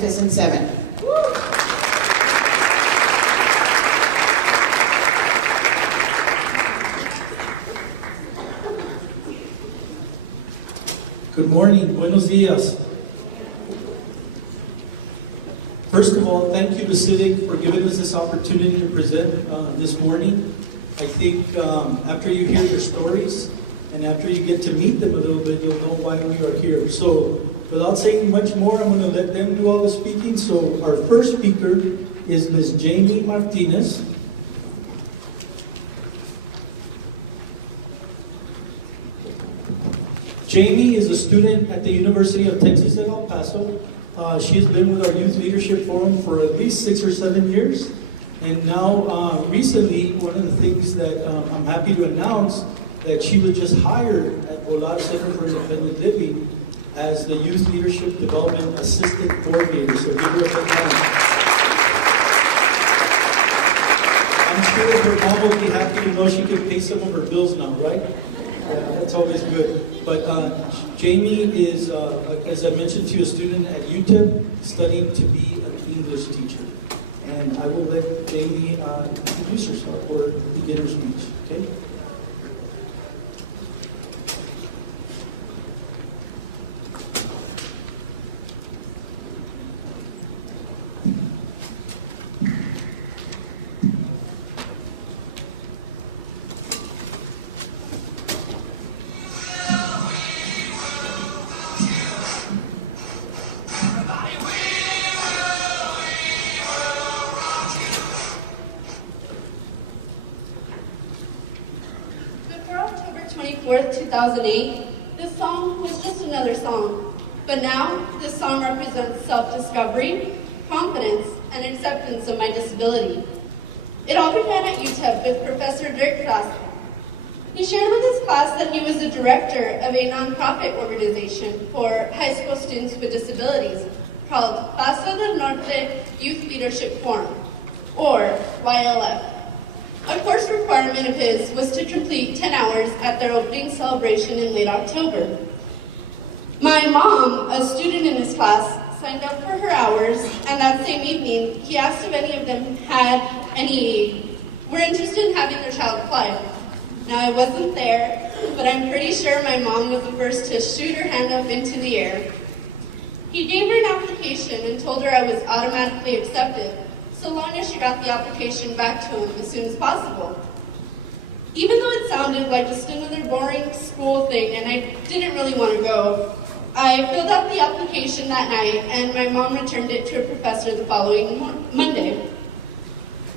Magnificent Seven. Good morning, buenos dias. First of all, thank you to CIVIC for giving us this opportunity to present this morning. I think after you hear their stories and after you get to meet them a little bit, you'll know why we are here. So without saying much more, I'm going to let them do all the speaking. So our first speaker is Ms. Jamie Martinez. Jamie is a student at the University of Texas at El Paso. She has been with our Youth Leadership Forum for at least 6 or 7 years. And now, recently, one of the things that I'm happy to announce that she was just hired at Volar Center for Independent Living as the Youth Leadership Development Assistant Coordinator. So give her a big hand. I'm sure her mom will be happy to know she can pay some of her bills now, right? That's always good. But Jamie is, as I mentioned to you, a student at UTEP studying to be an English teacher. And I will let Jamie introduce herself or begin her speech, okay? Before October 24th, 2008, this song was just another song. But now, this song represents self-discovery, confidence, and acceptance of my disability. It all began at UTEP with Professor Dirk Klaas. He shared with his class that he was the director of a nonprofit organization for high school students with disabilities called Paso del Norte Youth Leadership Forum, or YLF. A course requirement of his was to complete 10 hours at their opening celebration in late October. My mom, a student in his class, signed up for her hours, and that same evening, he asked if any of them were interested in having their child apply. Now, I wasn't there, but I'm pretty sure my mom was the first to shoot her hand up into the air. He gave her an application and told her I was automatically accepted, so long as she got the application back to him as soon as possible. Even though it sounded like just another boring school thing and I didn't really want to go, I filled out the application that night and my mom returned it to a professor the following Monday.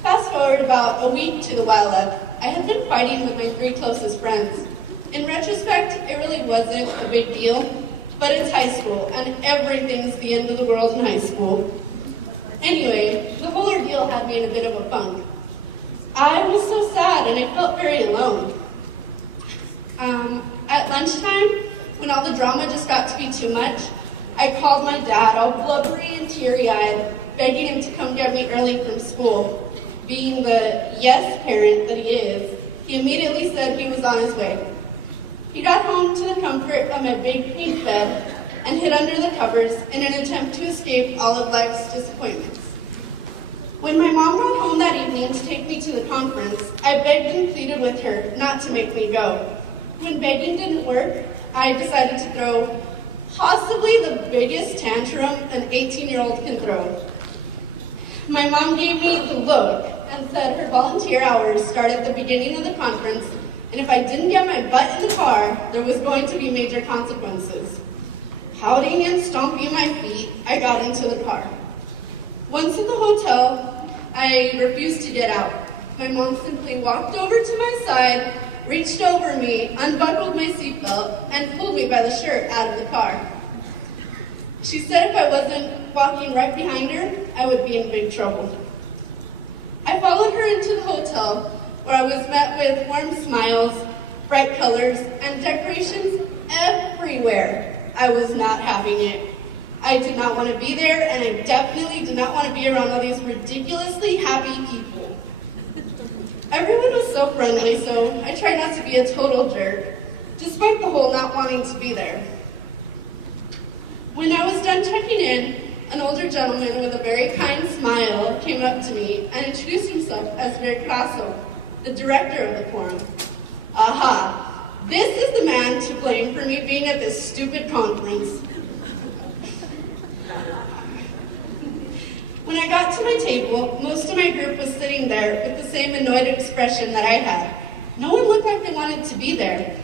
Fast forward about a week to the YLF, I had been fighting with my 3 closest friends. In retrospect, it really wasn't a big deal, but it's high school and everything's the end of the world in high school. Anyway, the whole ordeal had me in a bit of a funk. I was so sad and I felt very alone. At lunchtime, when all the drama just got to be too much, I called my dad, all blubbery and teary-eyed, begging him to come get me early from school. Being the yes parent that he is, he immediately said he was on his way. He got home to the comfort of my big pink bed and hid under the covers in an attempt to escape all of life's disappointments. When my mom got home that evening to take me to the conference, I begged and pleaded with her not to make me go. When begging didn't work, I decided to throw possibly the biggest tantrum an 18-year-old can throw. My mom gave me the look and said her volunteer hours start at the beginning of the conference, and if I didn't get my butt in the car, there was going to be major consequences. Pouting and stomping my feet, I got into the car. Once at the hotel, I refused to get out. My mom simply walked over to my side, reached over me, unbuckled my seatbelt, and pulled me by the shirt out of the car. She said if I wasn't walking right behind her, I would be in big trouble. I followed her into the hotel, where I was met with warm smiles, bright colors, and decorations everywhere. I was not having it. I did not want to be there, and I definitely did not want to be around all these ridiculously happy people. Everyone was so friendly, so I tried not to be a total jerk, despite the whole not wanting to be there. When I was done checking in, an older gentleman with a very kind smile came up to me and introduced himself as Mayor Paso, the director of the forum. Aha! This is the man to blame for me being at this stupid conference. When I got to my table, most of my group was sitting there with the same annoyed expression that I had. No one looked like they wanted to be there.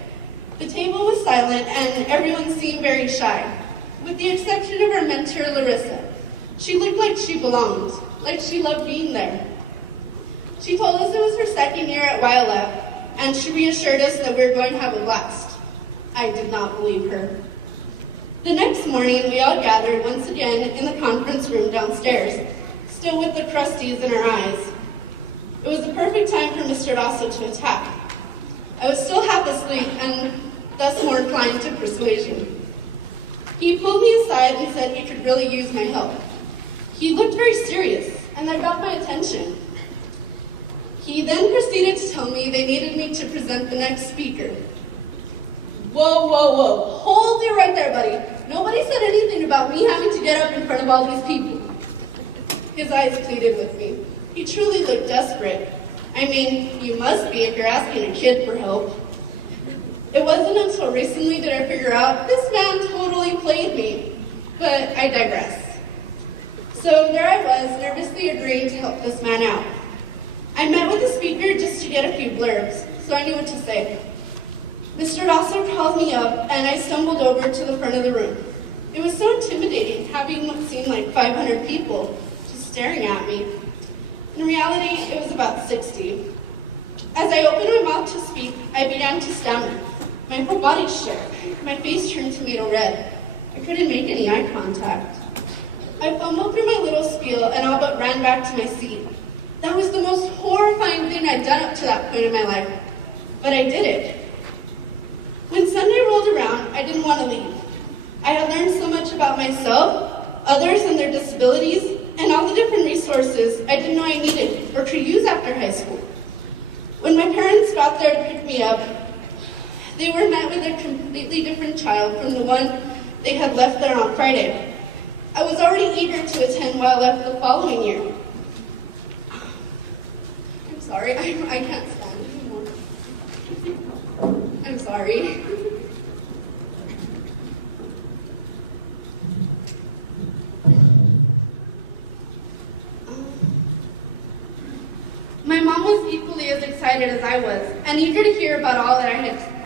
The table was silent and everyone seemed very shy, with the exception of our mentor, Larissa. She looked like she belonged, like she loved being there. She told us it was her second year at YLF, and she reassured us that we were going to have a blast. I did not believe her. The next morning, we all gathered once again in the conference room downstairs, still with the crusties in our eyes. It was the perfect time for Mr. Rosso to attack. I was still half asleep and thus more inclined to persuasion. He pulled me aside and said he could really use my help. He looked very serious, and that got my attention. He then proceeded to tell me they needed me to present the next speaker. Whoa, whoa, whoa. Hold it right there, buddy. Nobody said anything about me having to get up in front of all these people. His eyes pleaded with me. He truly looked desperate. I mean, you must be if you're asking a kid for help. It wasn't until recently did I figure out this man totally played me. But I digress. So there I was, nervously agreeing to help this man out. I met with the speaker just to get a few blurbs, so I knew what to say. Mr. Rosso called me up, and I stumbled over to the front of the room. It was so intimidating, having what seemed like 500 people just staring at me. In reality, it was about 60. As I opened my mouth to speak, I began to stammer. My whole body shook. My face turned tomato red. I couldn't make any eye contact. I fumbled through my little spiel and all but ran back to my seat. That was the most horrifying thing I'd done up to that point in my life. But I did it. When Sunday rolled around, I didn't want to leave. I had learned so much about myself, others and their disabilities, and all the different resources I didn't know I needed or could use after high school. When my parents got there to pick me up, they were met with a completely different child from the one they had left there on Friday. I was already eager to attend while I left the following year. I'm sorry, I can't stand anymore. I'm sorry. My mom was equally as excited as I was, and eager to hear about all that I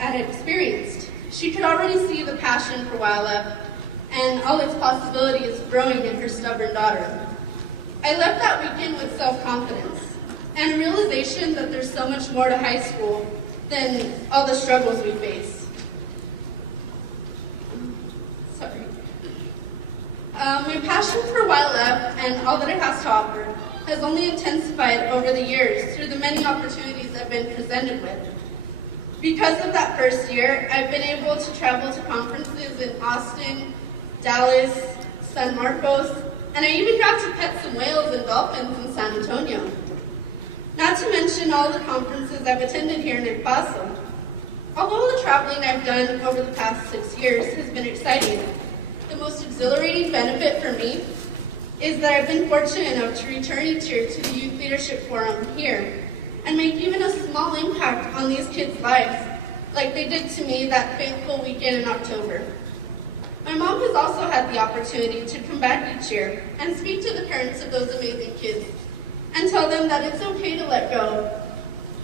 had experienced. She could already see the passion for YLF and all its possibilities growing in her stubborn daughter. I left that weekend with self-confidence and a realization that there's so much more to high school than all the struggles we face. Sorry. My passion for YLF and all that it has to offer has only intensified over the years through the many opportunities I've been presented with. Because of that first year, I've been able to travel to conferences in Austin, Dallas, San Marcos, and I even got to pet some whales and dolphins in San Antonio. Not to mention all the conferences I've attended here in El Paso. Although the traveling I've done over the past 6 years has been exciting, the most exhilarating benefit for me is that I've been fortunate enough to return each year to the Youth Leadership Forum here and make even a small impact on these kids' lives, like they did to me that fateful weekend in October. My mom has also had the opportunity to come back each year and speak to the parents of those amazing kids and tell them that it's okay to let go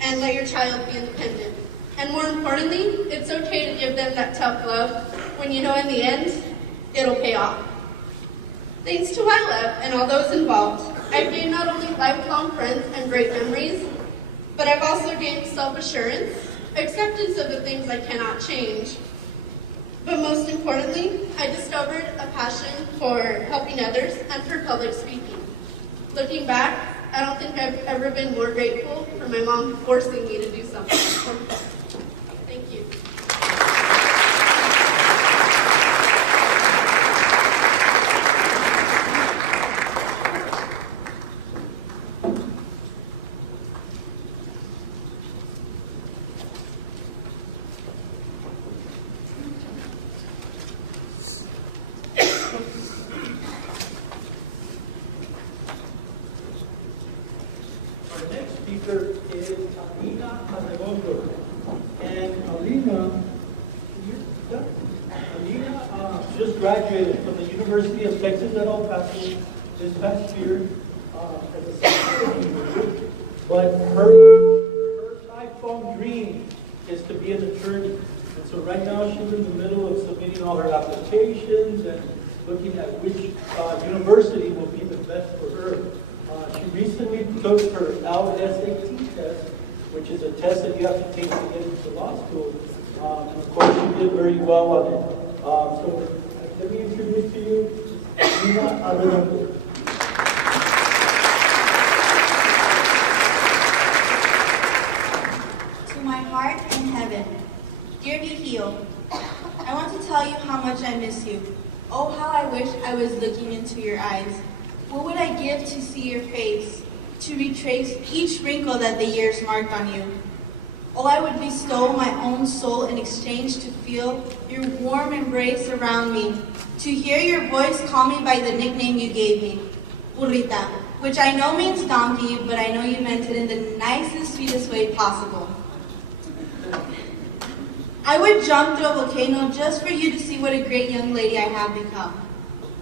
and let your child be independent. And more importantly, it's okay to give them that tough love when you know in the end, it'll pay off. Thanks to YLF and all those involved, I've gained not only lifelong friends and great memories, but I've also gained self-assurance, acceptance of the things I cannot change. But most importantly, I discovered a passion for helping others and for public speaking. Looking back, I don't think I've ever been more grateful for my mom forcing me to do something. Thank you. speaker is Alina Azegondo. And Alina just graduated from the University of Texas at El Paso this past year as a psychology major. But her lifelong dream is to be an attorney. And so right now she's in the middle of submitting all her applications and looking at which university will be the best for her. She recently took her LSAT test, which is a test that you have to take to get into law school. Of course, she did very well on it. So let me introduce to you Nina Arredondo. To my heart in heaven, dear Vigil, I want to tell you how much I miss you. Oh, how I wish I was looking into your eyes. What would I give to see your face, to retrace each wrinkle that the years marked on you? Oh, I would bestow my own soul in exchange to feel your warm embrace around me, to hear your voice call me by the nickname you gave me, Burrita, which I know means donkey, but I know you meant it in the nicest, sweetest way possible. I would jump through a volcano just for you to see what a great young lady I have become.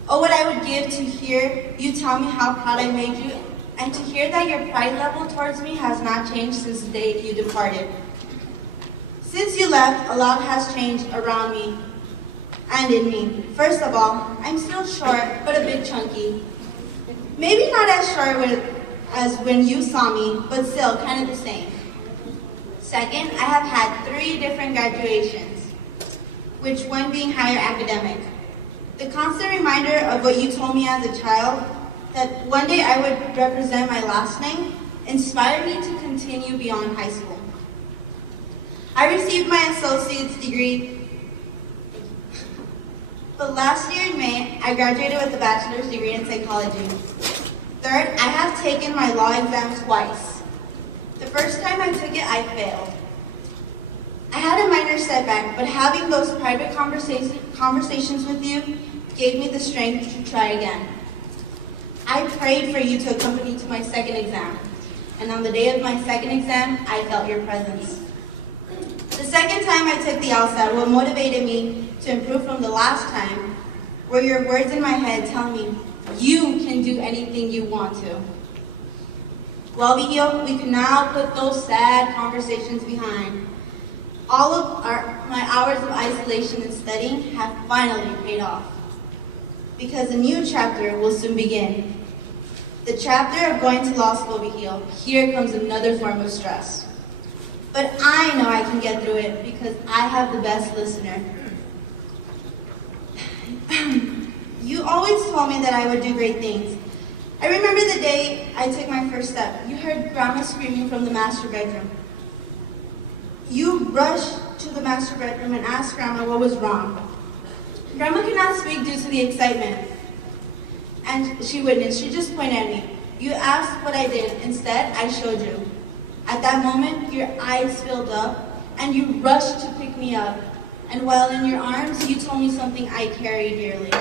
Oh, what I would give to hear you tell me how proud I made you, and to hear that your pride level towards me has not changed since the day you departed. Since you left, a lot has changed around me and in me. First of all, I'm still short, but a bit chunky. Maybe not as short as when you saw me, but still kind of the same. Second, I have had 3 different graduations, which one being higher academic. The constant reminder of what you told me as a child, that one day I would represent my last name, inspired me to continue beyond high school. I received my associate's degree, but last year in May, I graduated with a bachelor's degree in psychology. Third, I have taken my law exam twice. The first time I took it, I failed. I had a minor setback, but having those private conversations with you gave me the strength to try again. I prayed for you to accompany me to my second exam, and on the day of my second exam, I felt your presence. The second time I took the LSAT, what motivated me to improve from the last time were your words in my head telling me, you can do anything you want to. Well, Vigil, we can now put those sad conversations behind. All of my hours of isolation and studying have finally paid off, because a new chapter will soon begin. The chapter of going to law school, Vigil. Here comes another form of stress. But I know I can get through it because I have the best listener. You always told me that I would do great things. I remember the day I took my first step. You heard Grandma screaming from the master bedroom. You rushed to the master bedroom and asked Grandma what was wrong. Grandma could not speak due to the excitement, and she wouldn't. She just pointed at me. You asked what I did. Instead, I showed you. At that moment, your eyes filled up, and you rushed to pick me up. And while in your arms, you told me something I carry dearly.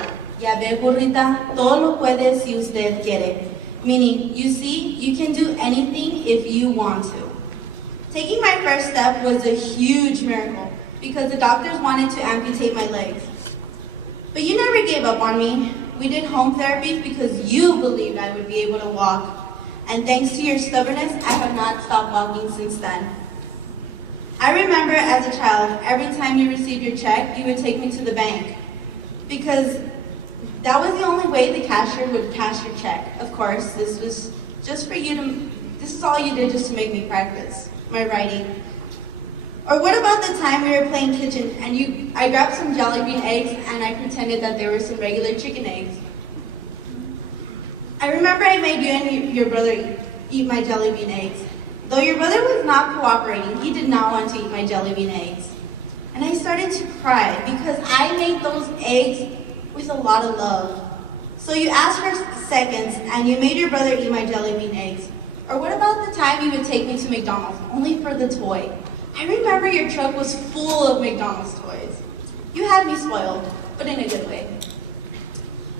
Ya ve, burrita, todo lo puede si usted quiere. Meaning, you see, you can do anything if you want to. Taking my first step was a huge miracle because the doctors wanted to amputate my legs. But you never gave up on me. We did home therapy because you believed I would be able to walk. And thanks to your stubbornness, I have not stopped walking since then. I remember as a child, every time you received your check, you would take me to the bank because that was the only way the cashier would cash your check. Of course, this was just for you to, this is all you did just to make me practice my writing. Or what about the time we were playing kitchen and I grabbed some jelly bean eggs and I pretended that there were some regular chicken eggs. I remember I made you and your brother eat my jelly bean eggs. Though your brother was not cooperating, he did not want to eat my jelly bean eggs. And I started to cry because I made those eggs with a lot of love. So you asked for seconds and you made your brother eat my jelly bean eggs. Or what about the time you would take me to McDonald's, only for the toy? I remember your truck was full of McDonald's toys. You had me spoiled, but in a good way.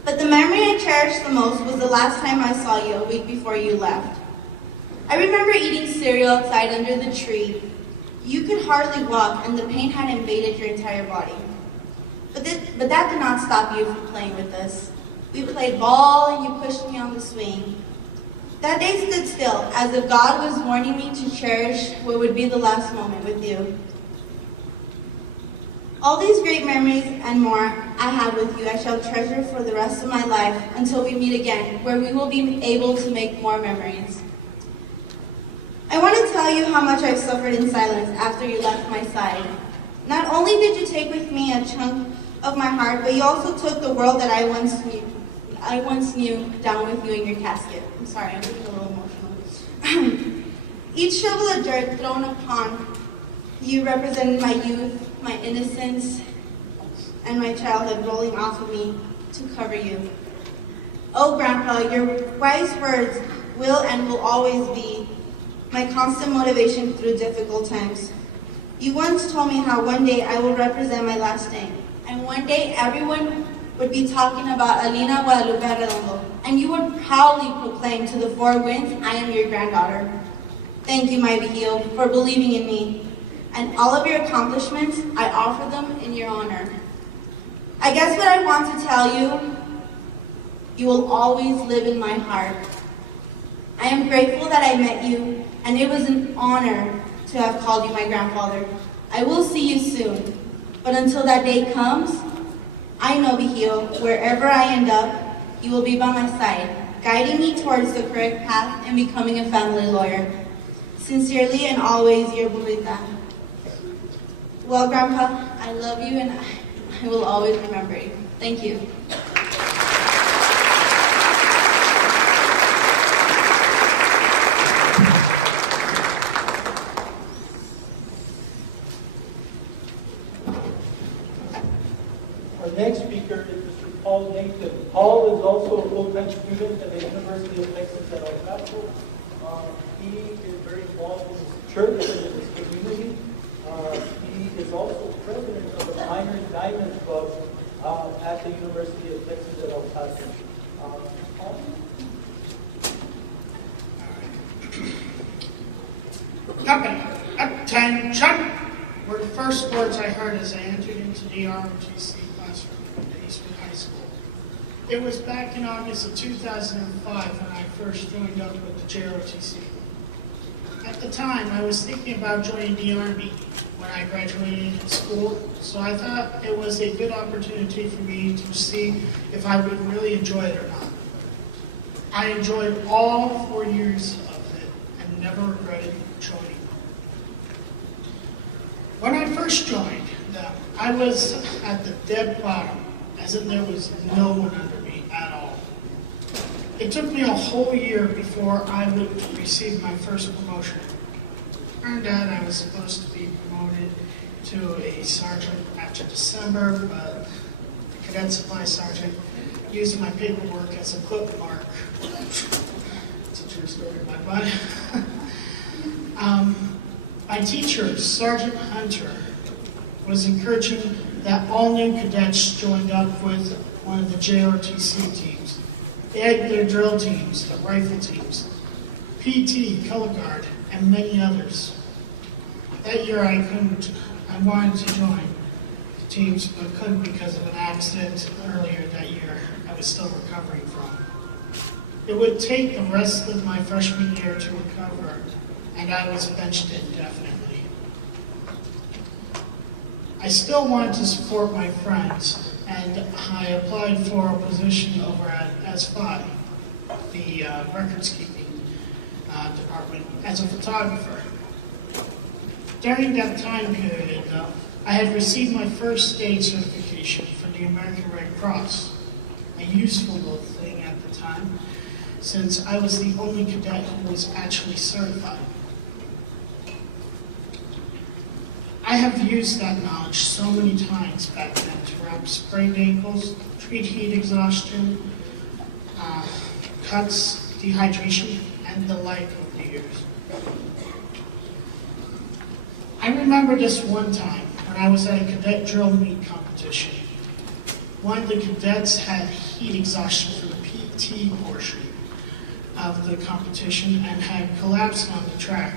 But the memory I cherish the most was the last time I saw you a week before you left. I remember eating cereal outside under the tree. You could hardly walk and the pain had invaded your entire body. But that did not stop you from playing with us. We played ball and you pushed me on the swing. That day stood still, as if God was warning me to cherish what would be the last moment with you. All these great memories and more I have with you I shall treasure for the rest of my life until we meet again, where we will be able to make more memories. I want to tell you how much I've suffered in silence after you left my side. Not only did you take with me a chunk of my heart, but you also took the world that I once knew down with you in your casket. I'm sorry, I'm getting a little emotional. Each shovel of dirt thrown upon you represented my youth, my innocence, and my childhood rolling off of me to cover you. Oh, Grandpa, your wise words will and will always be my constant motivation through difficult times. You once told me how one day I will represent my last name, and one day everyone would be talking about Alina Guadalupe Redondo, and you would proudly proclaim to the four winds, I am your granddaughter. Thank you, my Vigil, for believing in me, and all of your accomplishments, I offer them in your honor. I guess what I want to tell you, you will always live in my heart. I am grateful that I met you, and it was an honor to have called you my grandfather. I will see you soon, but until that day comes, I know, Vigil, wherever I end up, you will be by my side, guiding me towards the correct path and becoming a family lawyer. Sincerely and always, your Burrita. Well, Grandpa, I love you and I will always remember you. Thank you. Our next speaker is Mr. Paul Nathan. Paul is also a full-time student at the University of Texas at El Paso. He is very involved in his church and in his community. He is also president of the Minor and Diamond Club at the University of Texas at El Paso. Paul? Okay, attention! Were the first words I heard as I entered into the ROTC classroom at Eastwood High School. It was back in August of 2005 when I first joined up with the JROTC. At the time, I was thinking about joining the Army when I graduated in school, so I thought it was a good opportunity for me to see if I would really enjoy it or not. I enjoyed all 4 years of it and never regretted joining. When I first joined them, I was at the dead bottom, as in there was no one under me at all. It took me a whole year before I would receive my first promotion. Turned out I was supposed to be promoted to a sergeant after December, but the cadet supply sergeant used my paperwork as a bookmark. It's a true story of my butt. My teacher, Sergeant Hunter, was encouraging that all new cadets joined up with one of the JRTC teams. They had their drill teams, the rifle teams, PT, color guard, and many others. That year I wanted to join the teams, but couldn't because of an accident earlier that year I was still recovering from. It would take the rest of my freshman year to recover, and I was benched indefinitely. I still wanted to support my friends, and I applied for a position over at S5, the records keeping department, as a photographer. During that time period, though, I had received my first aid certification for the American Red Cross, a useful little thing at the time, since I was the only cadet who was actually certified. I have used that knowledge so many times back then to wrap sprained ankles, treat heat exhaustion, cuts, dehydration, and the like over the years. I remember this one time when I was at a cadet drill meet competition. One of the cadets had heat exhaustion for the PT portion. of the competition and had collapsed on the track.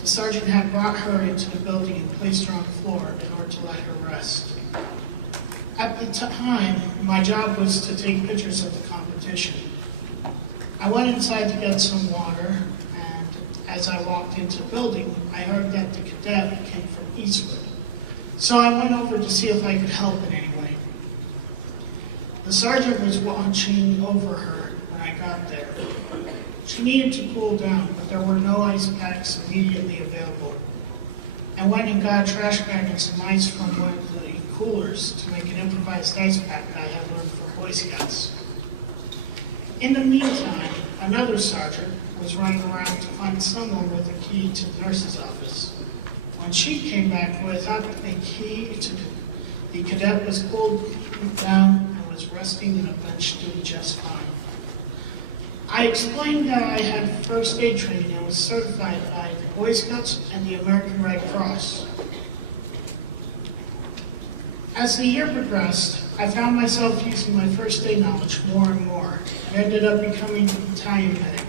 The sergeant had brought her into the building and placed her on the floor in order to let her rest. At the time, my job was to take pictures of the competition. I went inside to get some water, and as I walked into the building, I heard that the cadet came from Eastwood. So I went over to see if I could help in any way. The sergeant was watching over her when I got there. She needed to cool down, but there were no ice packs immediately available. I went and got a trash bag and some ice from one of the coolers to make an improvised ice pack that I had learned from Boy Scouts. In the meantime, another sergeant was running around to find someone with a key to the nurse's office. When she came back without a key to the cadet was cooled down and was resting in a bench doing just fine. I explained that I had first aid training and was certified by the Boy Scouts and the American Red Cross. As the year progressed, I found myself using my first aid knowledge more and more, and ended up becoming an battalion medic.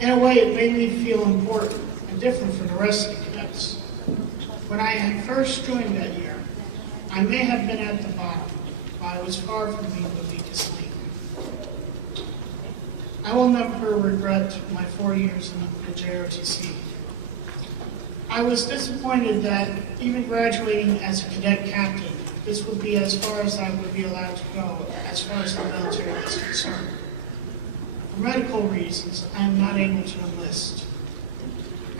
In a way, it made me feel important and different from the rest of the cadets. When I had first joined that year, I may have been at the bottom, but I was far from being the weakest link. I will never regret my 4 years in the JROTC. I was disappointed that even graduating as a cadet captain, this would be as far as I would be allowed to go as far as the military is concerned. For medical reasons, I am not able to enlist.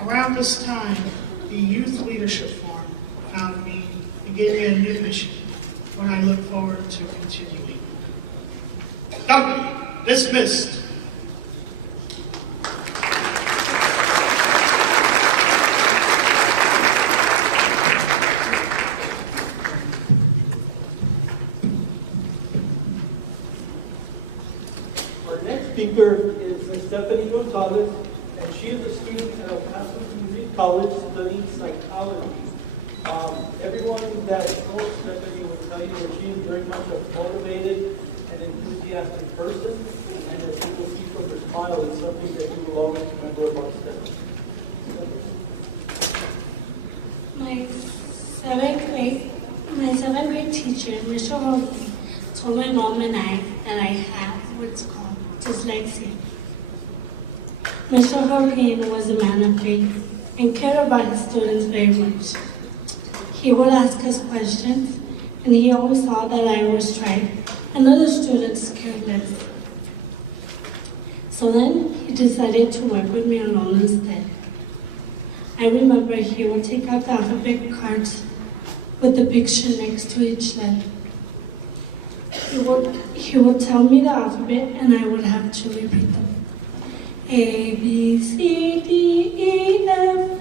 Around this time, the Youth Leadership Forum found me and gave me a new mission, one I look forward to continuing. Company dismissed. Speaker is Ms. Stephanie Gonzalez, and she is a student at El Paso Community College studying psychology. Everyone that knows Stephanie will tell you that she is very much a motivated and enthusiastic person, and as you will see from her smile, it's something that you will always remember about Stephanie. My seventh grade teacher, Mr. Hogan, told my mom and I that I have what's called dyslexia. Mr. Hogan was a man of faith and cared about his students very much. He would ask us questions, and he always saw that I was right and other students cared less. So then he decided to work with me alone instead. I remember he would take out the alphabet cards with the picture next to each letter. He would tell me the alphabet and I would have to repeat them. A, B, C, D, E, F.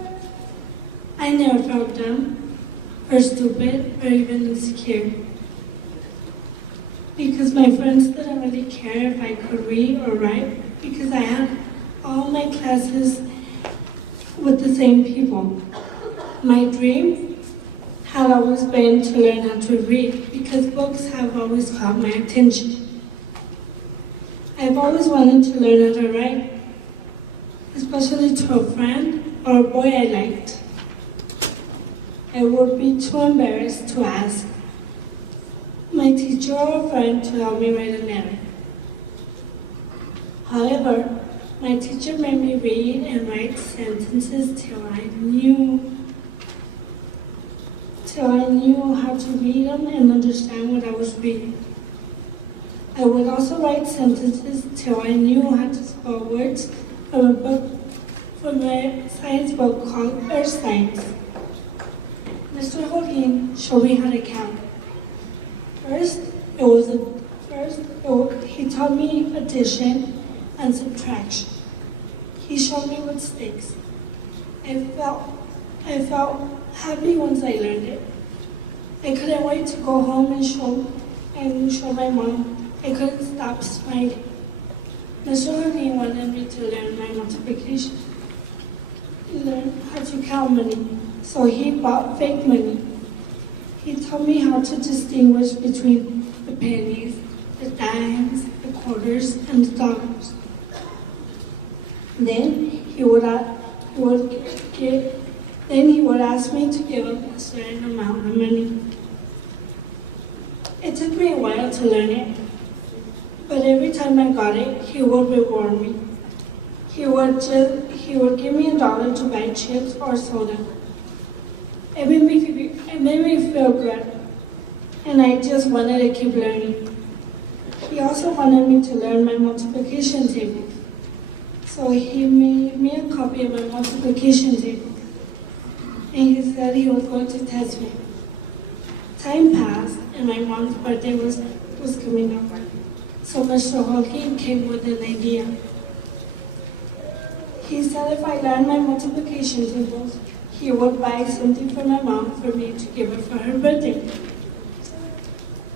I never felt dumb or stupid or even insecure, because my friends didn't really care if I could read or write, because I had all my classes with the same people. My dream had always been to learn how to read, because books have always caught my attention. I've always wanted to learn how to write, especially to a friend or a boy I liked. I would be too embarrassed to ask my teacher or a friend to help me write a letter. However, my teacher made me read and write sentences till I knew how to read them and understand what I was reading. I would also write sentences till I knew how to spell words from a science book called Earth Science. Mr. Holguin showed me how to count. He taught me addition and subtraction. He showed me what sticks. I felt happy once I learned it. I couldn't wait to go home and show my mom. I couldn't stop smiling. Mr. Holguin wanted me to learn my multiplication, learn how to count money, so he bought fake money. He taught me how to distinguish between the pennies, the dimes, the quarters, and the dollars. Then he would ask me to give him a certain amount of money. It took me a while to learn it, but every time I got it, he would reward me. He would give me $1 to buy chips or soda. It made me feel good, and I just wanted to keep learning. He also wanted me to learn my multiplication table. So he made me a copy of my multiplication table, and he said he was going to test me. Time passed, and my mom's birthday was coming up. So Mr. Holkey came with an idea. He said if I learned my multiplication tables, he would buy something for my mom for me to give her for her birthday.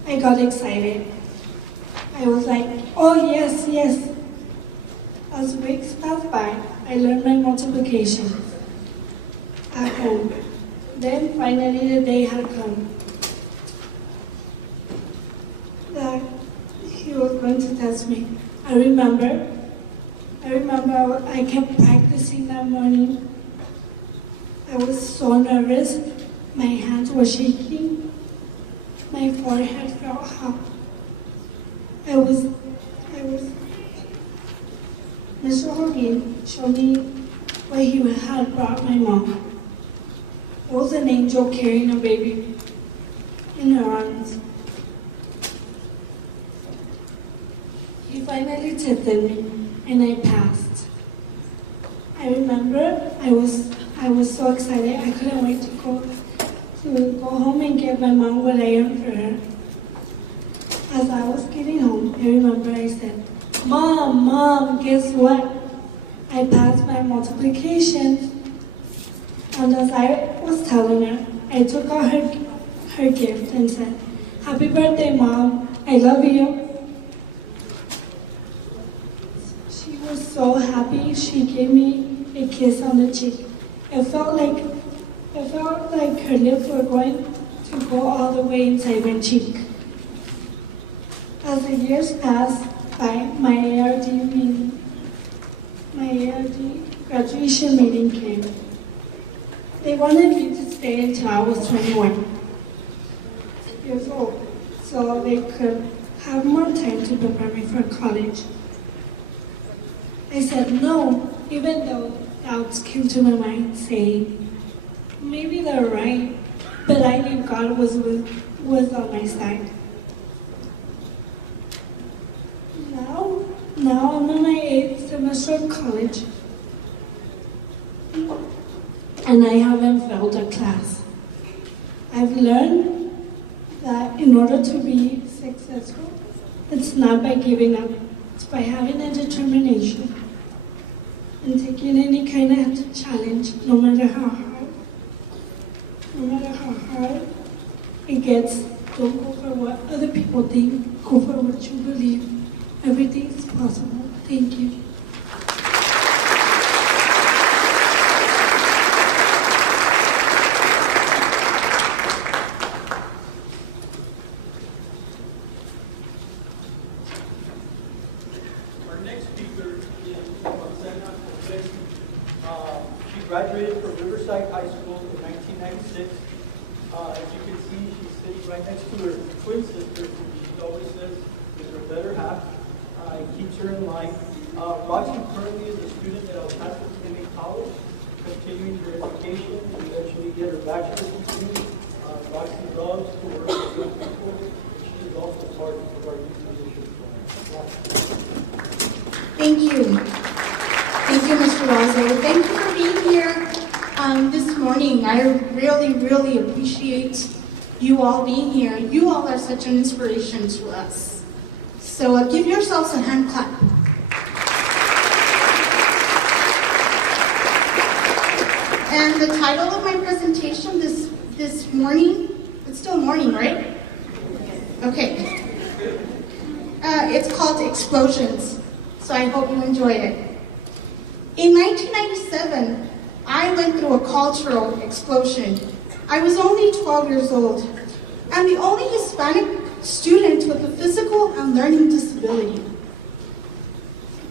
I got excited. I was like, oh yes, yes. As weeks passed by, I learned my multiplication at home. Then finally the day had come that he was going to test me. I remember I kept practicing that morning. I was so nervous. My hands were shaking. My forehead felt hot. Mr. Hogan showed me what he had brought my mom. It was an angel carrying a baby in her arms. He finally tested me, and I passed. I remember I was so excited. I couldn't wait to go home and give my mom what I earned for her. As I was getting home, I remember I said, Mom, guess what? I passed my multiplication. And as I was telling her, I took out her gift and said, Happy birthday, Mom. I love you. She was so happy. She gave me a kiss on the cheek. It felt like her lips were going to go all the way inside my cheek. As the years passed by, my ARD graduation meeting came. They wanted me to stay until I was 21 years old, so they could have more time to prepare me for college. I said no, even though doubts came to my mind saying, maybe they're right, but I knew God was on my side. Now I'm in my 8th semester of college, and I haven't failed a class. I've learned that in order to be successful, it's not by giving up, it's by having a determination and taking any kind of challenge, no matter how hard it gets. Don't go for what other people think, go for what you believe. Everything is possible. Thank you. Our next speaker is Roxana. She graduated from Riverside High School in 1996. As you can see, she's sitting right next to her twin sister, who she always says is her better half. It keeps her in line. Roxy currently is a student at El Paso Community College, continuing her education and eventually get her bachelor's degree. Roxy loves to work with young people. She is also part of our youth leadership program. Thank you. Thank you, Mr. Razo. Thank you for being here this morning. I really, really appreciate you all being here. You all are such an inspiration to us. So give yourselves a hand clap. And the title of my presentation this morning, it's still morning, right? Okay. It's called Explosions. So I hope you enjoyed it. In 1997, I went through a cultural explosion. I was only 12 years old, and the only Hispanic student with a physical and learning disability.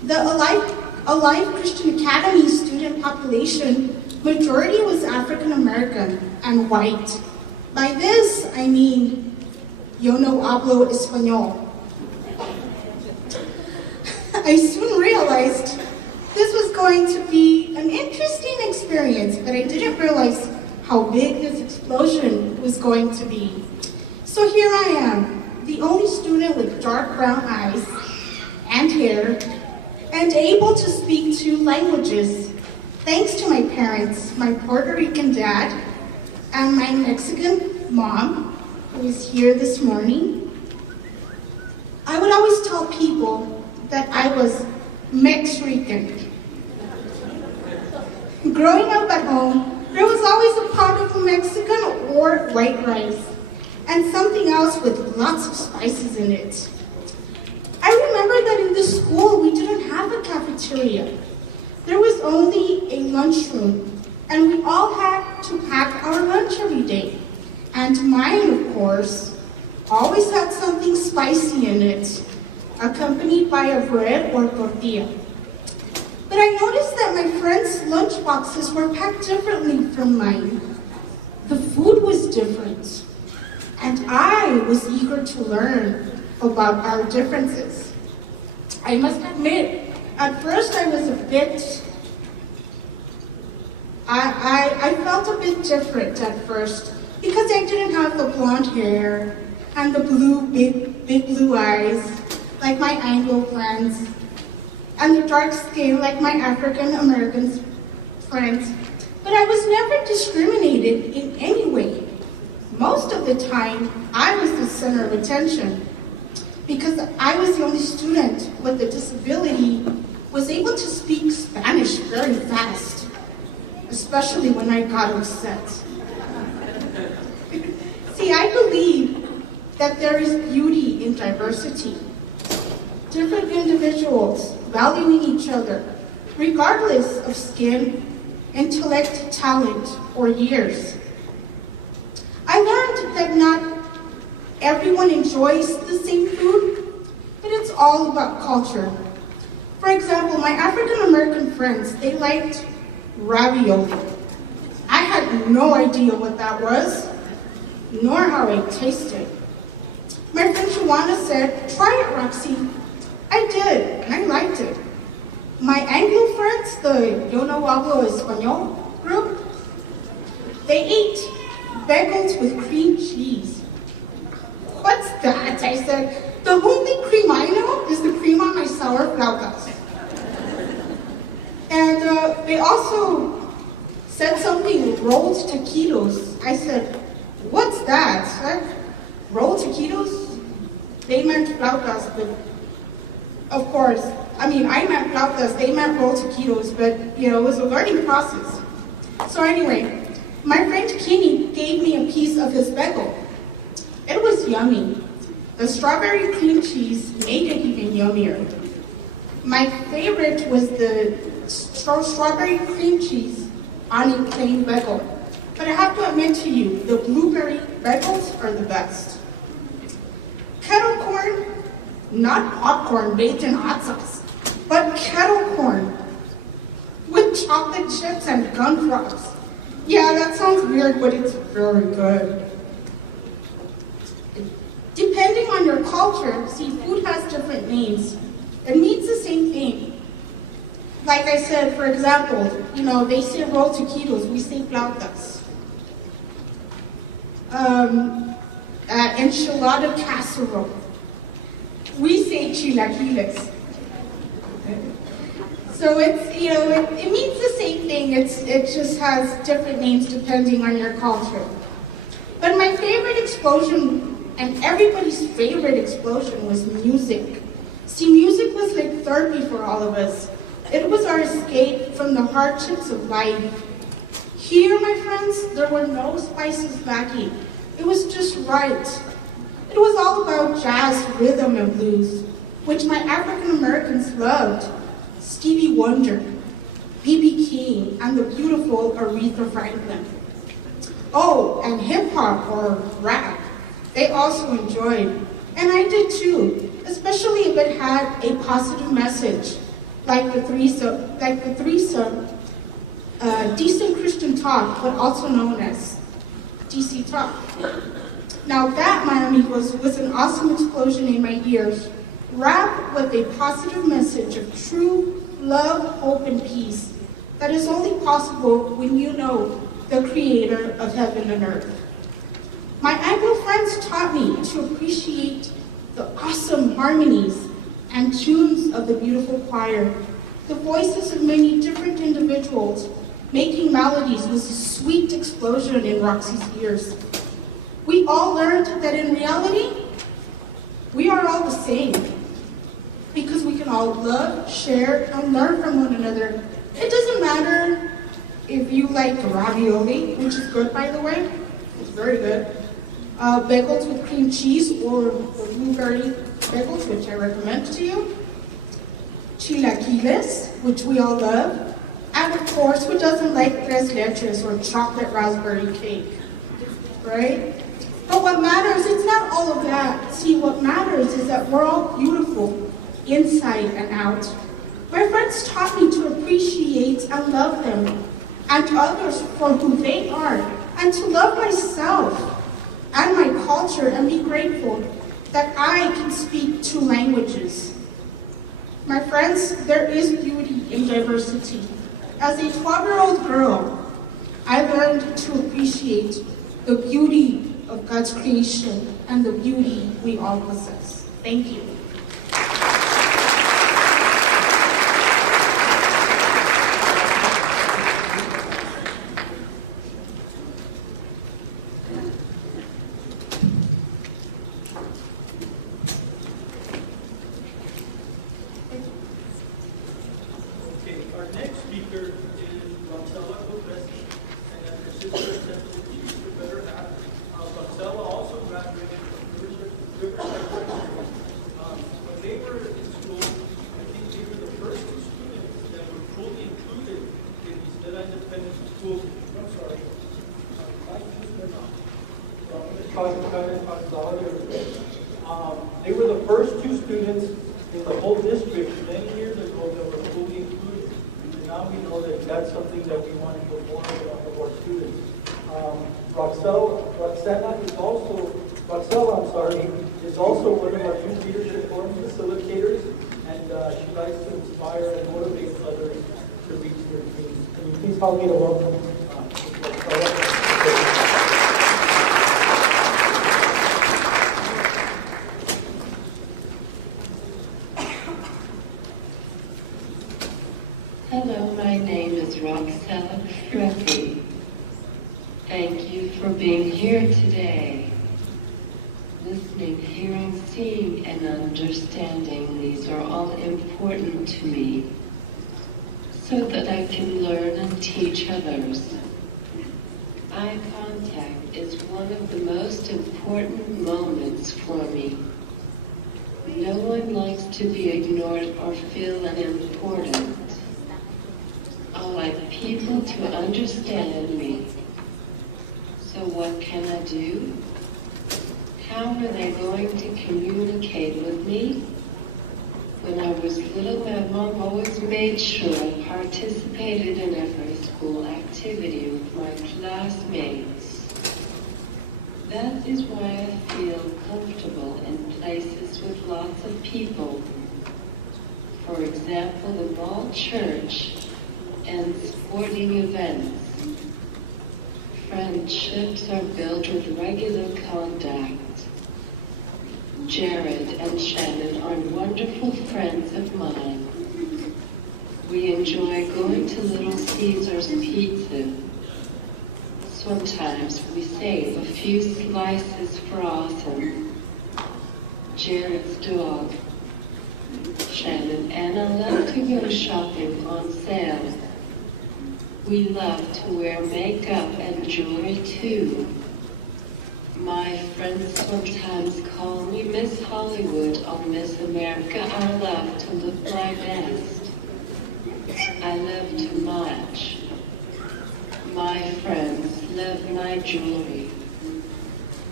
The Alike a Life Christian Academy student population, majority was African American and white. By this, I mean, yo no hablo español. I soon realized this was going to be an interesting experience, but I didn't realize how big this explosion was going to be. So here I am, the only student with dark brown eyes and hair, and able to speak 2 languages, thanks to my parents, my Puerto Rican dad, and my Mexican mom, who is here this morning. I would always tell people that I was Mex-Rican. Growing up at home, there was always a pot of Mexican or white rice, and something else with lots of spices in it. I remember that in the school we didn't have a cafeteria. There was only a lunchroom, and we all had to pack our lunch every day. And mine, of course, always had something spicy in it, accompanied by a bread or tortilla. But I noticed that my friends' lunch boxes were packed differently from mine. The food was different, and I was eager to learn about our differences. I must admit, at first I was a bit, I felt a bit different at first because I didn't have the blonde hair and the big blue eyes like my Anglo friends and the dark skin like my African American friends. But I was never discriminated in any way. Most of the time, I was the center of attention because I was the only student with a disability was able to speak Spanish very fast, especially when I got upset. See, I believe that there is beauty in diversity. Different individuals valuing each other, regardless of skin, intellect, talent, or years. I learned that not everyone enjoys the same food, but it's all about culture. For example, my African American friends, they liked ravioli. I had no idea what that was, nor how it tasted. My friend Shawana said, "Try it, Roxy." I did, and I liked it. My Anglo friends, the Yo no hablo español group, they ate bagels with cream cheese. What's that? I said, the only cream I know is the cream on my sour flautas. And they also said something, rolled taquitos. I said, what's that? Rolled taquitos? They meant flautas, but of course, I meant flautas, they meant rolled taquitos, but it was a learning process. So anyway, my friend Kenny gave me a piece of his bagel. It was yummy. The strawberry cream cheese made it even yummier. My favorite was the strawberry cream cheese on a plain bagel. But I have to admit to you, the blueberry bagels are the best. Kettle corn, not popcorn baked in hot sauce, but kettle corn with chocolate chips and gumdrops. Yeah, that sounds weird, but it's very good. Depending on your culture, see, food has different names. It means the same thing. Like I said, for example, they say rolled taquitos, we say flautas. Enchilada casserole, we say chilaquiles. So it's, it means the same thing. It just has different names depending on your culture. But my favorite explosion, and everybody's favorite explosion, was music. See, music was like therapy for all of us. It was our escape from the hardships of life. Here, my friends, there were no spices lacking. It was just right. It was all about jazz, rhythm, and blues, which my African Americans loved. Stevie Wonder, B.B. King, and the beautiful Aretha Franklin. Oh, and hip hop or rap, they also enjoyed. And I did too, especially if it had a positive message. like the threesome, decent Christian talk, but also known as DC talk. Now that, my amigos, was an awesome explosion in my ears, wrapped with a positive message of true love, hope, and peace that is only possible when you know the creator of heaven and earth. My Anglo friends taught me to appreciate the awesome harmonies and tunes of the beautiful choir, the voices of many different individuals making melodies was a sweet explosion in Roxy's ears. We all learned that in reality, we are all the same, because we can all love, share, and learn from one another. It doesn't matter if you like ravioli, which is good, by the way. It's very good. Bagels with cream cheese or blueberry bagels, which I recommend to you. Chilaquiles, which we all love. And of course, who doesn't like tres leches or chocolate raspberry cake, right? But what matters, it's not all of that. See, what matters is that we're all beautiful, inside and out. My friends taught me to appreciate and love them, and others for who they are, and to love myself and my culture and be grateful that I can speak two languages. My friends, there is beauty in diversity. As a 12-year-old girl, I learned to appreciate the beauty of God's creation and the beauty we all possess. Thank you. They were the first two students in the whole district many years ago that were fully included. And now we know that that's something that we want to do more of our students. Roxana is also, is also one of our youth leadership forum facilitators, and she likes to inspire and motivate others to reach their dreams. Can you please help me to welcome Hello, my name is Roxana Freppy. Thank you for being here today. Listening, hearing, seeing, and understanding, these are all important to me so that I can learn and teach others. Eye contact is one of the most important moments for me. No one likes to be ignored or feel unimportant. I like people to understand me. So what can I do? How are they going to communicate with me? When I was little, my mom always made sure I participated in every school activity with my classmates. That is why I feel comfortable in places with lots of people. For example, the mall, church, and sporting events. Friendships are built with regular contact. Jared and Shannon are wonderful friends of mine. We enjoy going to Little Caesar's Pizza. Sometimes we save a few slices for Awesome, Jared's dog. Shannon and I love to go shopping on sale. We love to wear makeup and jewelry too. My friends sometimes call me Miss Hollywood or Miss America. I love to look my best. I love to match. My friends love my jewelry.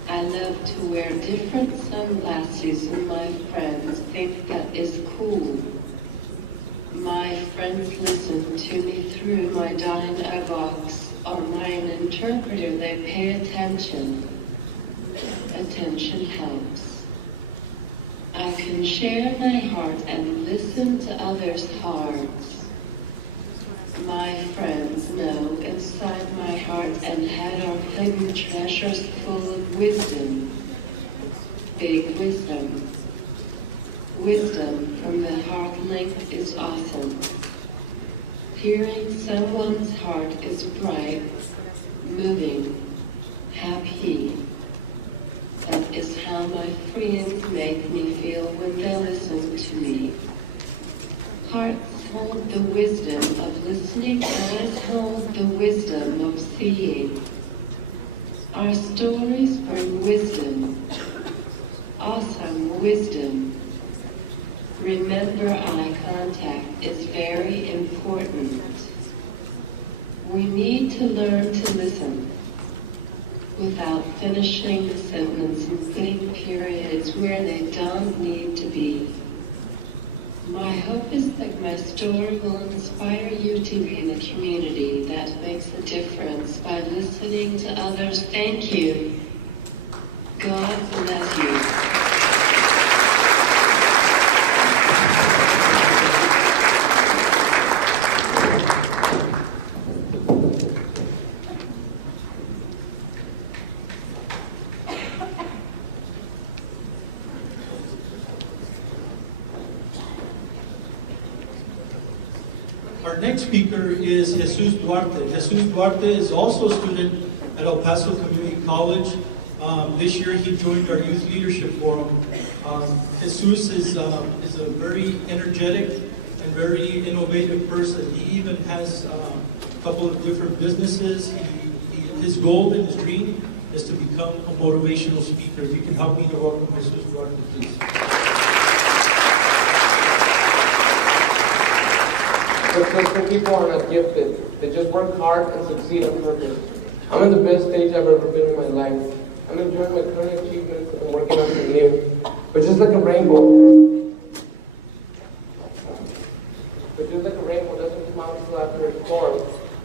I love to wear different sunglasses and my friends think that is cool. My friends listen to me through my dying box or mine interpreter. They pay attention. Attention helps. I can share my heart and listen to others' hearts. My friends know inside my heart and head are hidden treasures full of wisdom. Big wisdom. Wisdom from the heart link is awesome. Hearing someone's heart is bright, moving, happy. That is how my friends make me feel when they listen to me. Hearts hold the wisdom of listening, eyes hold the wisdom of seeing. Our stories bring wisdom, awesome wisdom. Remember, eye contact is very important. We need to learn to listen without finishing the sentence and putting periods where they don't need to be. My hope is that my story will inspire you to be in a community that makes a difference by listening to others. Thank you. God bless you. Our next speaker is Jesus Duarte. Jesus Duarte is also a student at El Paso Community College. This year he joined our Youth Leadership Forum. Jesus is a very energetic and very innovative person. He even has a couple of different businesses. His goal and his dream is to become a motivational speaker. If you can help me to welcome Jesus Duarte, please. Successful people are not gifted. They just work hard and succeed on purpose. I'm in the best stage I've ever been in my life. I'm enjoying my current achievements and working on some new. But just like a rainbow doesn't come out until after a storm,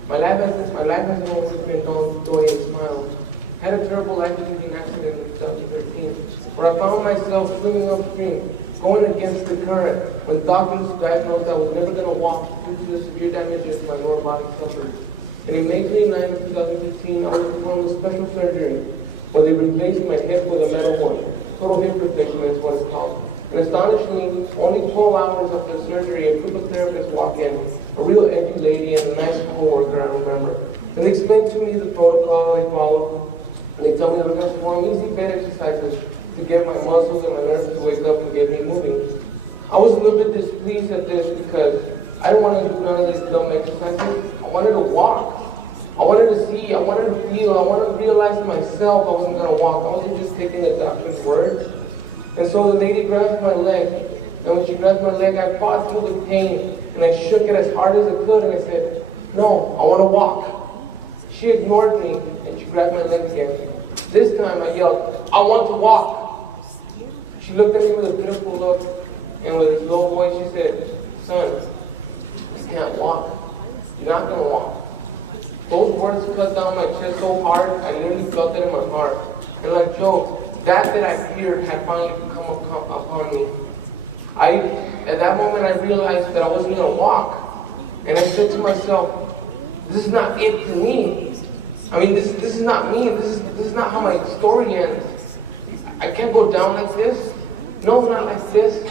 my life hasn't always been all joy and smiles. I had a terrible life-changing accident in 2013, where I found myself swimming upstream, going against the current, when doctors diagnosed I was never going to walk due to the severe damages my lower body suffered. And in May 29, 2015, I was performed a special surgery where they replaced my hip with a metal one. Total hip replacement is what it's called. And astonishingly, only 12 hours after the surgery, a group of therapists walk in, a real edgy lady and a nice co-worker, I remember. And they explained to me the protocol they follow, and they tell me that I'm going to perform easy bed exercises to get my muscles and my nerves to wake up and get me moving. I was a little bit displeased at this because I didn't want to do none of these dumb exercises. I wanted to walk. I wanted to see, I wanted to feel, I wanted to realize to myself I wasn't going to walk. I wasn't just taking the doctor's word. And so the lady grabbed my leg, and when she grabbed my leg, I fought through the pain, and I shook it as hard as I could, and I said, no, I want to walk. She ignored me, and she grabbed my leg again. This time I yelled, I want to walk. She looked at me with a pitiful look, and with a low voice she said, son, you can't walk. You're not going to walk. Those words cut down my chest so hard, I literally felt it in my heart. And like Job, that I feared had finally come upon me. At that moment I realized that I wasn't going to walk. And I said to myself, this is not it for me. I mean, this is not me. This is not how my story ends. I can't go down like this. No, not like this.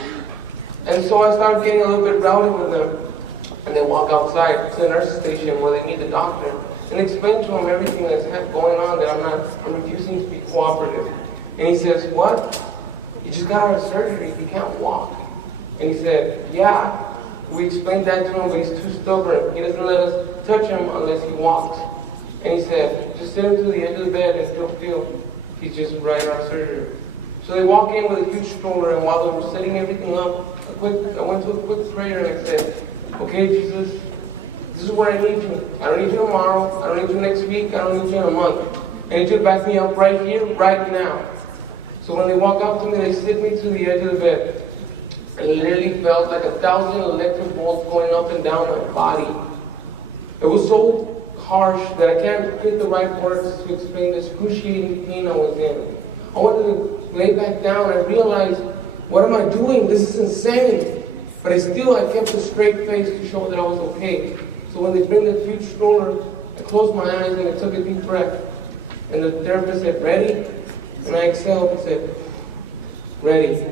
And so I started getting a little bit rowdy with them. And they walk outside to the nurse's station where they meet the doctor and explain to him everything that's going on, that I'm refusing to be cooperative. And he says, what? You just got out of surgery, you can't walk. And he said, yeah. We explained that to him, but he's too stubborn. He doesn't let us touch him unless he walks. And he said, just sit him to the edge of the bed and he'll feel he's just right out of surgery. So they walk in with a huge stroller, and while they were setting everything up, I went to a quick prayer and I said, okay, Jesus, this is where I need you. I don't need you tomorrow. I don't need you next week. I don't need you in a month. I need you to back me up right here, right now. So when they walk up to me, they sit me to the edge of the bed. I literally felt like 1,000 electric bolts going up and down my body. It was so harsh that I can't get the right words to explain the excruciating pain I was in. I wanted to lay back down. I realized, what am I doing? This is insane. But I kept a straight face to show that I was okay. So when they bring the huge stroller, I closed my eyes and I took a deep breath. And the therapist said, ready? And I exhaled and said, ready.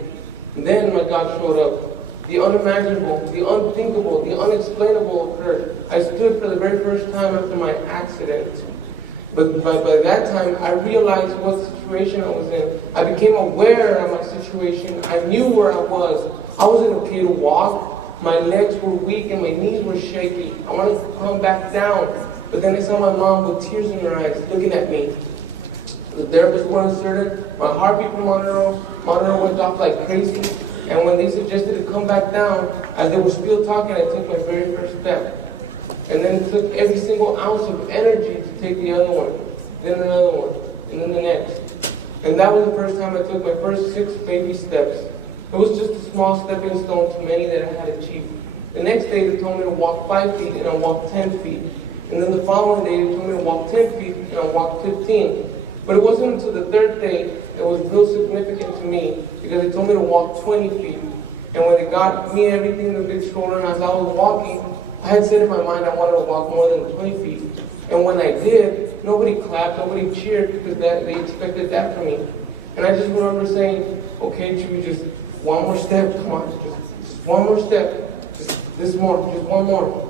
And then my God showed up. The unimaginable, the unthinkable, the unexplainable occurred. I stood for the very first time after my accident. But by that time, I realized what situation I was in. I became aware of my situation. I knew where I was. I wasn't okay to walk. My legs were weak and my knees were shaky. I wanted to come back down. But then I saw my mom with tears in her eyes looking at me. The therapist was inserted. My heartbeat monitor went off like crazy. And when they suggested to come back down, as they were still talking, I took my very first step. And then it took every single ounce of energy to take the other one, then another one, and then the next. And that was the first time I took my first 6 baby steps. It was just a small stepping stone to many that I had achieved. The next day they told me to walk 5 feet and I walked 10 feet. And then the following day they told me to walk 10 feet and I walked 15. But it wasn't until the 3rd day that was real significant to me, because they told me to walk 20 feet. And when they got me everything in the big stroller, and as I was walking, I had said in my mind I wanted to walk more than 20 feet. And when I did, nobody clapped, nobody cheered, because they expected that from me. And I just remember saying, okay, Chewy, just one more step, come on, just one more step, just one more.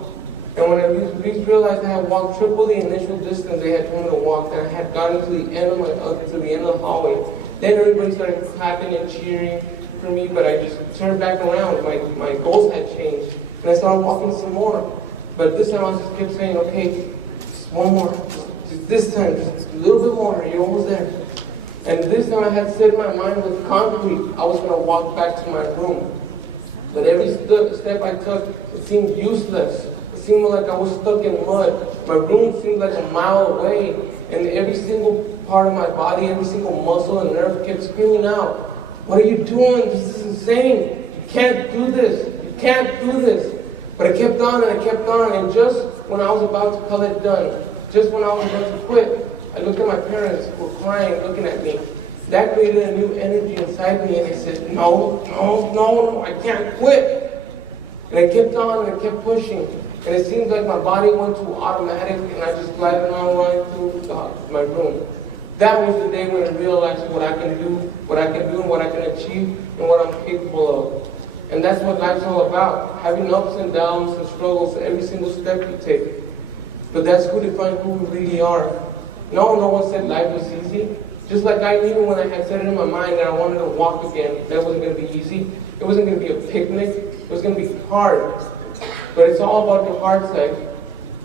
And when I realized I had walked triple the initial distance they had told me to walk, and I had gotten to the end of the hallway, then everybody started clapping and cheering for me, but I just turned back around. My goals had changed, and I started walking some more. But this time I just kept saying, okay, just one more, just this time, just a little bit more, you're almost there. And this time I had set my mind with concrete, I was going to walk back to my room. But every step I took, it seemed useless. It seemed like I was stuck in mud. My room seemed like a mile away, and every single part of my body, every single muscle and nerve kept screaming out, what are you doing? This is insane. You can't do this. You can't do this. But I kept on and I kept on, and just when I was about to call it done, just when I was about to quit, I looked at my parents who were crying, looking at me. That created a new energy inside me, and I said, no, I can't quit. And I kept on and I kept pushing. And it seemed like my body went to automatic, and I just glided on right through my room. That was the day when I realized what I can do, and what I can achieve, and what I'm capable of. And that's what life's all about, having ups and downs and struggles every single step you take. But that's who defines who we really are. No one said life was easy. Just like I knew when I had set it in my mind that I wanted to walk again, that wasn't going to be easy. It wasn't going to be a picnic. It was going to be hard. But it's all about your heart side.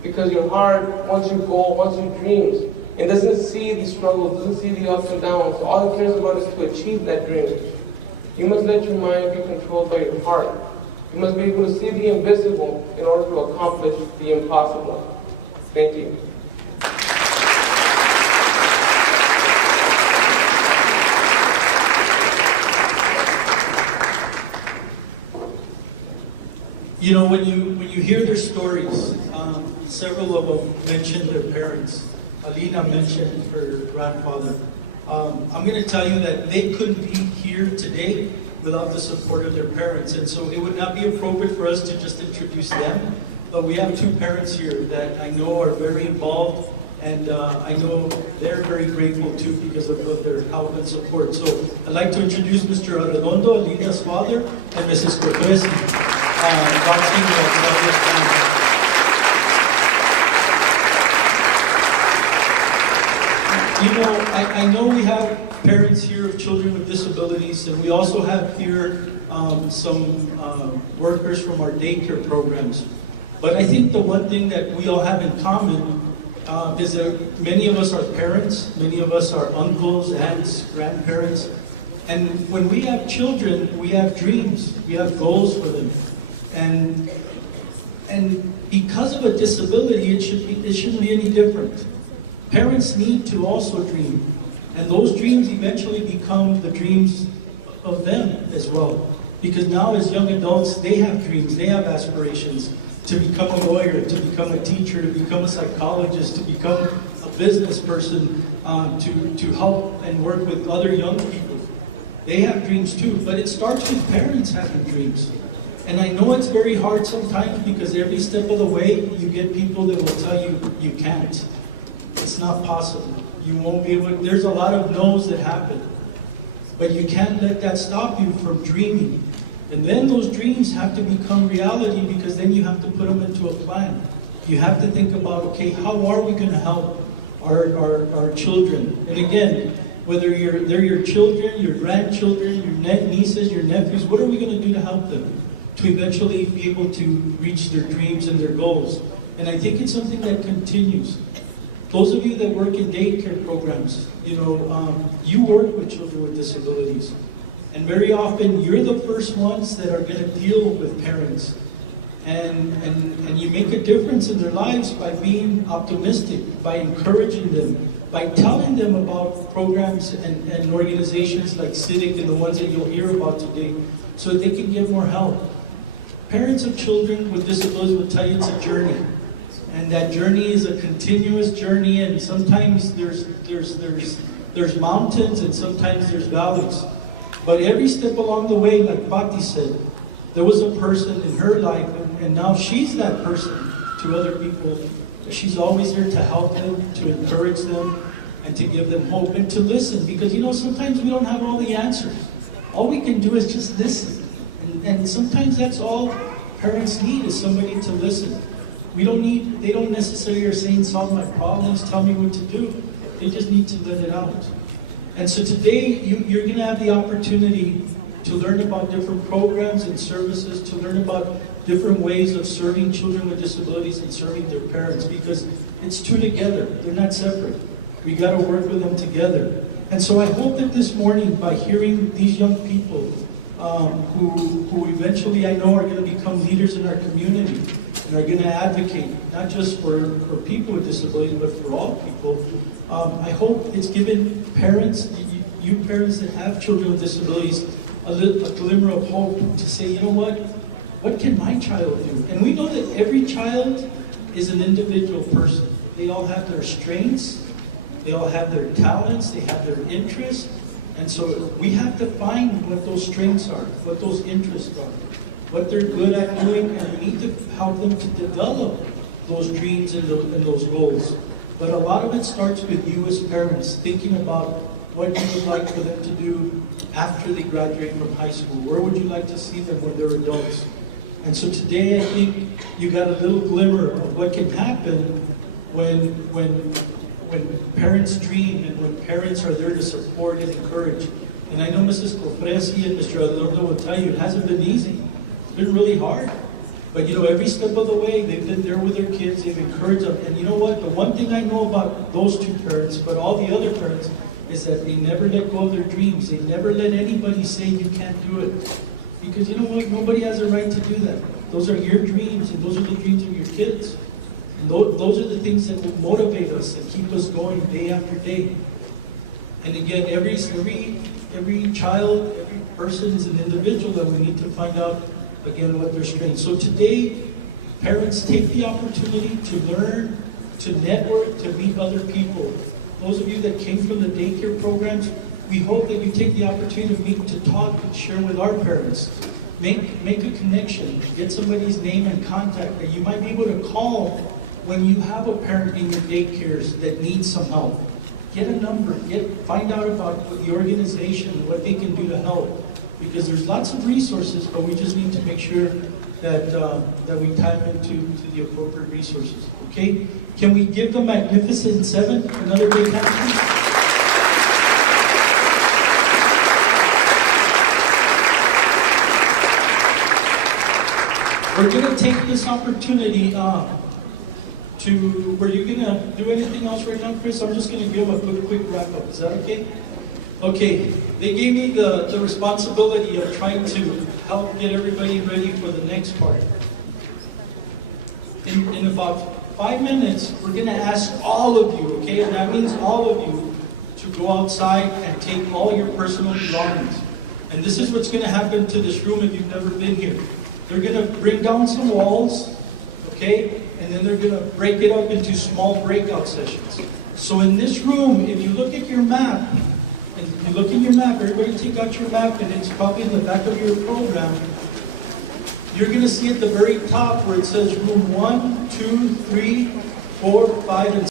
Because your heart wants your goal, wants your dreams. It doesn't see the struggles, doesn't see the ups and downs. All it cares about is to achieve that dream. You must let your mind be controlled by your heart. You must be able to see the invisible in order to accomplish the impossible. Thank you. You know, when you hear their stories, several of them mentioned their parents. Alina mentioned her grandfather. I'm going to tell you that they couldn't be here today without the support of their parents. And so it would not be appropriate for us to just introduce them. But we have 2 parents here that I know are very involved, and I know they're very grateful too because of their help and support. So I'd like to introduce Mr. Arredondo, Alina's father, and Mrs. Cortez, watching the You know, I know we have parents here of children with disabilities, and we also have here some workers from our daycare programs. But I think the one thing that we all have in common is that many of us are parents, many of us are uncles, aunts, grandparents, and when we have children, we have dreams, we have goals for them. And because of a disability, it shouldn't be any different. Parents need to also dream, and those dreams eventually become the dreams of them as well. Because now as young adults, they have dreams, they have aspirations to become a lawyer, to become a teacher, to become a psychologist, to become a business person, to help and work with other young people. They have dreams too, but it starts with parents having dreams. And I know it's very hard sometimes because every step of the way you get people that will tell you you can't. It's not possible. You won't be able to, there's a lot of no's that happen. But you can't let that stop you from dreaming. And then those dreams have to become reality because then you have to put them into a plan. You have to think about, okay, how are we going to help our children? And again, whether they're your children, your grandchildren, your nieces, your nephews, what are we going to do to help them to eventually be able to reach their dreams and their goals? And I think it's something that continues. Those of you that work in daycare programs, you work with children with disabilities. And very often, you're the first ones that are going to deal with parents. And you make a difference in their lives by being optimistic, by encouraging them, by telling them about programs and organizations like CDIC and the ones that you'll hear about today, so that they can get more help. Parents of children with disabilities will tell you it's a journey. And that journey is a continuous journey, and sometimes there's mountains and sometimes there's valleys. But every step along the way, like Pati said, there was a person in her life, and now she's that person to other people. She's always there to help them, to encourage them, and to give them hope, and to listen. Because, sometimes we don't have all the answers. All we can do is just listen. And sometimes that's all parents need, is somebody to listen. They don't necessarily are saying, solve my problems, tell me what to do. They just need to let it out. And so today, you're going to have the opportunity to learn about different programs and services, to learn about different ways of serving children with disabilities and serving their parents, because it's two together. They're not separate. We got to work with them together. And so I hope that this morning, by hearing these young people who eventually I know are going to become leaders in our community, and are going to advocate, not just for people with disabilities, but for all people. I hope it's given parents, you parents that have children with disabilities, a glimmer of hope to say, you know what can my child do? And we know that every child is an individual person. They all have their strengths, they all have their talents, they have their interests, and so we have to find what those strengths are, what those interests are, what they're good at doing, and we need to help them to develop those dreams and those goals. But a lot of it starts with you as parents, thinking about what you would like for them to do after they graduate from high school. Where would you like to see them when they're adults? And so today I think you got a little glimmer of what can happen when parents dream and when parents are there to support and encourage. And I know Mrs. Cofresi and Mr. Adorno will tell you it hasn't been easy. It's been really hard. But every step of the way, they've been there with their kids, they've encouraged them. And you know what? The one thing I know about those two parents, but all the other parents, is that they never let go of their dreams. They never let anybody say you can't do it. Because you know what? Nobody has a right to do that. Those are your dreams, and those are the dreams of your kids. And those are the things that will motivate us and keep us going day after day. And again, every child, every person is an individual, and we need to find out again what their strengths. So today, parents, take the opportunity to learn, to network, to meet other people. Those of you that came from the daycare programs, we hope that you take the opportunity to meet, to talk, and share with our parents. Make a connection. Get somebody's name and contact that you might be able to call when you have a parent in your daycares that needs some help. Get a number. Find out about the organization, what they can do to help. Because there's lots of resources, but we just need to make sure that we tap into the appropriate resources. Okay? Can we give the Magnificent Seven another big hand, please? We're going to take this opportunity were you going to do anything else right now, Chris? I'm just going to give them a quick wrap up. Is that okay? Okay, they gave me the responsibility of trying to help get everybody ready for the next part. In about 5 minutes, we're going to ask all of you, okay? And that means all of you, to go outside and take all your personal belongings. And this is what's going to happen to this room if you've never been here. They're going to bring down some walls, okay? And then they're going to break it up into small breakout sessions. So in this room, if you look at your map, and you look at your map, everybody take out your map, and it's probably in the back of your program. You're going to see at the very top where it says room 1, 2, 3, 4, 5, and